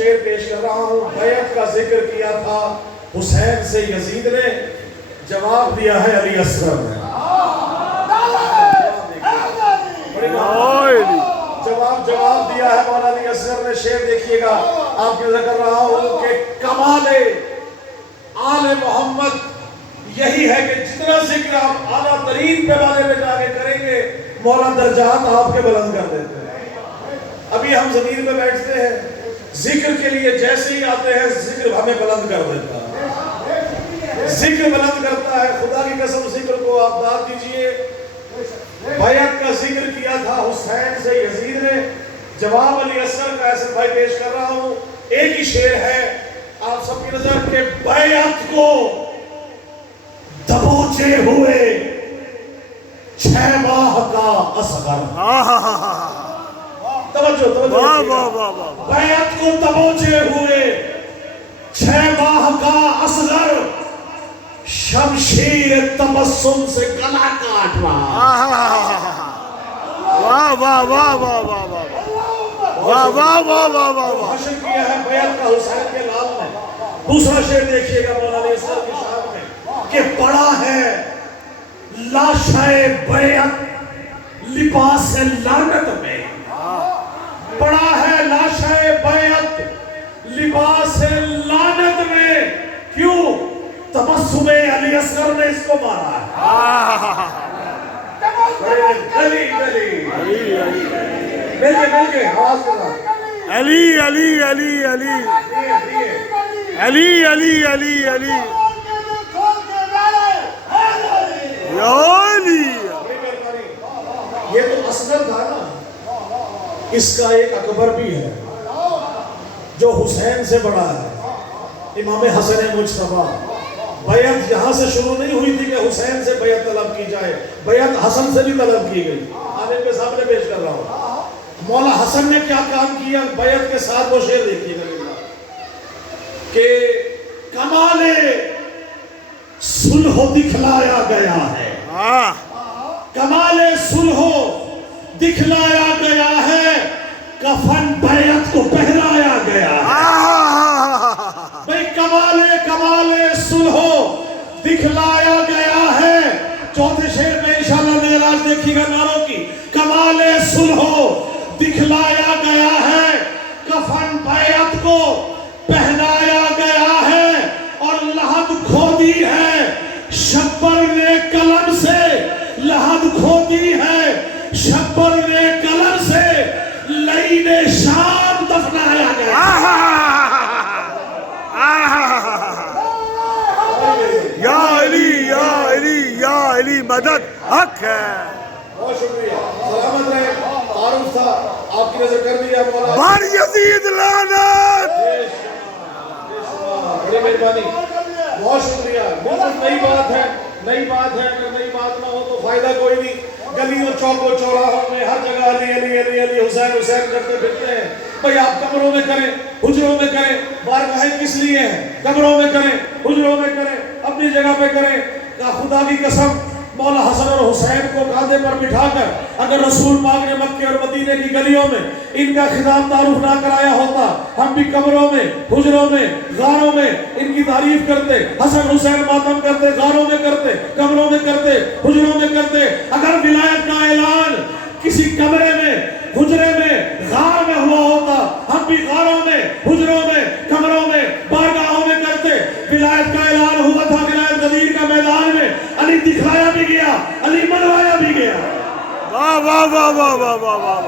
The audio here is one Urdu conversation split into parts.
شعر پیش کر رہا ہوں. بیعت کا ذکر کیا تھا حسین سے یزید نے, جواب دیا ہے علی اصغر نے. جواب دیا ہے مولانا علی اصغر نے. شعر دیکھیے گا, آپ کے ذکر رہا ہوں کہ کمال آل محمد یہی ہے کہ جتنا ذکر آپ اعلیٰ ترین پیمانے پہ جا کے کریں گے, مولا درجات آپ کے بلند کر دیتے ہیں. ابھی ہم زمین میں بیٹھتے ہیں, ذکر کے لیے جیسے ہی آتے ہیں ذکر ہمیں بلند کر دیتا ہے, ذکر بلند کرتا ہے. خدا کی قسم ذکر کو آپ داد دیجئے. بیعت کا ذکر کیا تھا حسین سے یزید نے, جواب علی اصغر کا ایسے بھائی پیش کر رہا ہوں. ایک ہی شعر ہے آپ سب کی نظر کہ بیعت کو دبوچے ہوئے 6 ماہ کا اصغر. توجہ بیعت کو دبوچے ہوئے 6 ماہ کا اصغر, شمشیر تبسم سے گلا کاٹ رہا. واہ واہ واہ واہ واہ واہ واہ واہ واہ واہ. حشر کیا ہے بیعت کا حسین کے لال نے. دوسرا شعر دیکھیے گا مولانا علی اصغر کی شان میں کہ پڑا ہے لاشائے بیعت لباس لعنت میں. پڑا ہے لاشائے بیعت لباس لعنت میں. کیوں؟ تبسم علی اصغر نے اس کو مارا ہے. علی علی مل کے آواز کرنا. علی علی علی علی علی علی علی علی یا علی. یہ تو اصغر تھا نا, اس کا ایک اکبر بھی ہے جو حسین سے بڑا ہے, امام حسن مجتبیٰ. بیعت یہاں سے شروع نہیں ہوئی تھی کہ حسین سے بیعت طلب کی جائے, بیعت حسن سے بھی طلب کی گئی. آنے کے سامنے پیش کر رہا ہوں. مولا حسن نے کیا کام کیا بیعت کے ساتھ, وہ شعر دیکھیے گا کہ کمال صلح دکھلایا گیا ہے. کمال صلح دکھلایا گیا ہے, کفن بیعت کو پہنایا گیا ہے. بھئی کمال صلح دکھلایا گیا ہے. چوتھے شعر میں انشاءاللہ معراج دیکھیے گا ناروں کی. کمال صلح دکھلایا گیا ہے, کفن بیعت کو پہنایا گیا ہے, اور لحد کھودی ہے شبر نے قلم سے. لحد کھودی ہے شبر نے قلم سے, لعین شام دفنایا گیا. یا علی یا علی یا علی مدد حق ہے. بہت شکریہ, سلامت رہے. تعارف تھا آپ کی نظر کر دیا مولا. بار یزید لعنت. بڑی مہربانی, بہت شکریہ. بالکل نئی بات ہے, نئی بات ہے. اگر نئی بات نہ ہو تو فائدہ کوئی نہیں. گلیوں چوکوں چوراہوں میں ہر جگہ علی علی علی علی حسین حسین کرتے پھرتے ہیں. بھئی آپ کمروں میں کریں, حجروں میں کریں, بارگاہیں کس لیے ہیں؟ کمروں میں کریں, حجروں میں کریں, اپنی جگہ پہ کریں. خدا کی قسم مولا حسن اور حسین کو کاندھے پر بٹھا کر اگر رسول پاک نے مکے اور مدینے کی گلیوں میں ان کا خطاب تعارف نہ کرایا ہوتا, ہم بھی کمروں میں, حجروں میں, غاروں میں ان کی تعریف کرتے. حسن حسین ماتم کرتے, غاروں میں کرتے, کمروں میں کرتے, حجروں میں کرتے. اگر ولایت کا اعلان کسی کمرے میں, حجرے میں, غار میں ہوا ہوتا, ہم بھی غاروں میں, حجروں میں, کمروں میں, بارگاہوں میں کرتے. ولایت کا اعلان ہوا تھا ولایت غدیر کا میدان میں, علی دکھلایا بھی گیا, علی منوایا بھی گیا. واہ واہ واہ واہ واہ واہ واہ.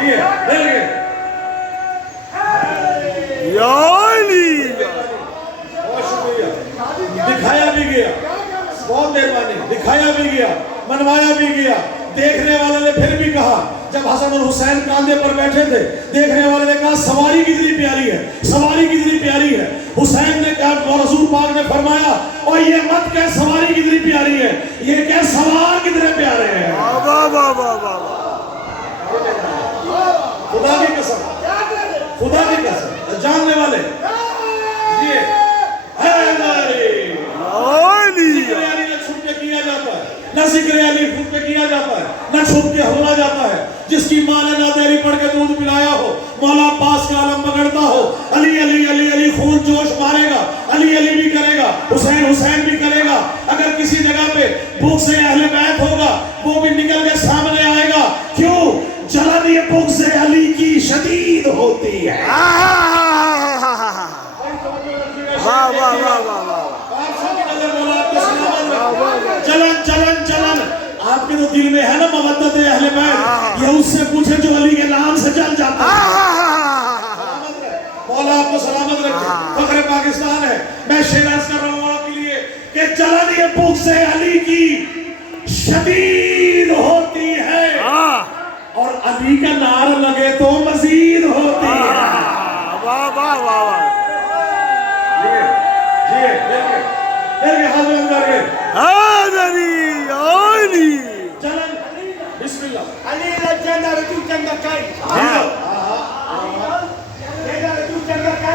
جی ہے, مل گئے. یا علی. بہت شکریہ. دکھایا بھی گیا, بہت مہربانی. دکھایا بھی گیا, منوایا بھی گیا. دیکھنے والے نے پھر بھی کہا, جب حسن اور حسین کاندھے پر بیٹھے تھے, دیکھنے والے نے کہا سواری کتنی پیاری ہے, سواری کتنی پیاری ہے. حسین نے کہا, اور رسول پاک نے فرمایا, اور یہ مت کہہ سواری کتنی پیاری ہے, یہ کہہ سوار کتنے پیارے ہیں. واہ واہ واہ واہ. خدا کی قسم, خدا کی قسم, جاننے والے یہ ذکر علی نہ چھپ کے کیا جاتا ہے, نہ ذکر علی خود پہ کیا جاتا ہے, نہ چھپ کے ہونا جاتا ہے. جس کی ماں نے نادیری پڑھ کے دودھ پلایا ہو, مولا عباس کا علم پکڑ ہوتی ہے. واہ واہ واہ واہ واہ. چلن چلن چلن. آپ کے تو دل میں ہے نا مودت اہل بیت, یہ اس سے پوچھے جو علی کے نام سے جل جاتا ہے. مولا آپ کو سلامت رکھے. فخر پاکستان ہے. میں شعر عرض کر رہا ہوں آپ کے لیے کہ چلن یہ بھوک سے علی کی شدید ہوتی ہے, اور علی کا نعرہ لگے تو مزید ہوتی ہے. واہ واہ واہ واہ. چلن بسم اللہ. علی لجنہ رجو چنگا کائی.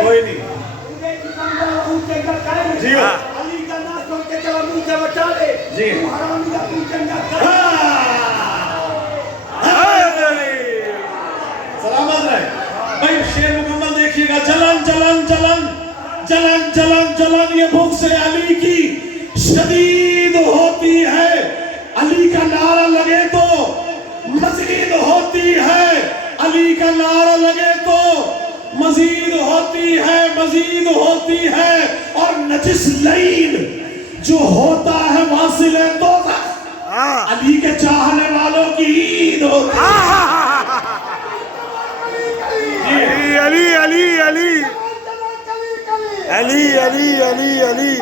کوئی نہیں. جی علی کا نام سن کے چلا منہ سے بچا لے. جی. حرامی کا تو چنگا کائی. سلامت رہے بھائی. شعر مکمل دیکھیے گا. چلن چلن چلن چلن چلن چلن یہ بھوک سے علی کی شدید ہوتی ہے, علی کا نعرہ لگے تو مزید ہوتی ہے, علی کا نعرہ لگے تو مزید ہوتی ہے, مزید ہوتی ہے. اور نجس لعین جو ہوتا ہے واصل دوزخ, علی کے چاہنے والوں کی عید ہوتی ہے. علی علی علی علی علی علی علی علی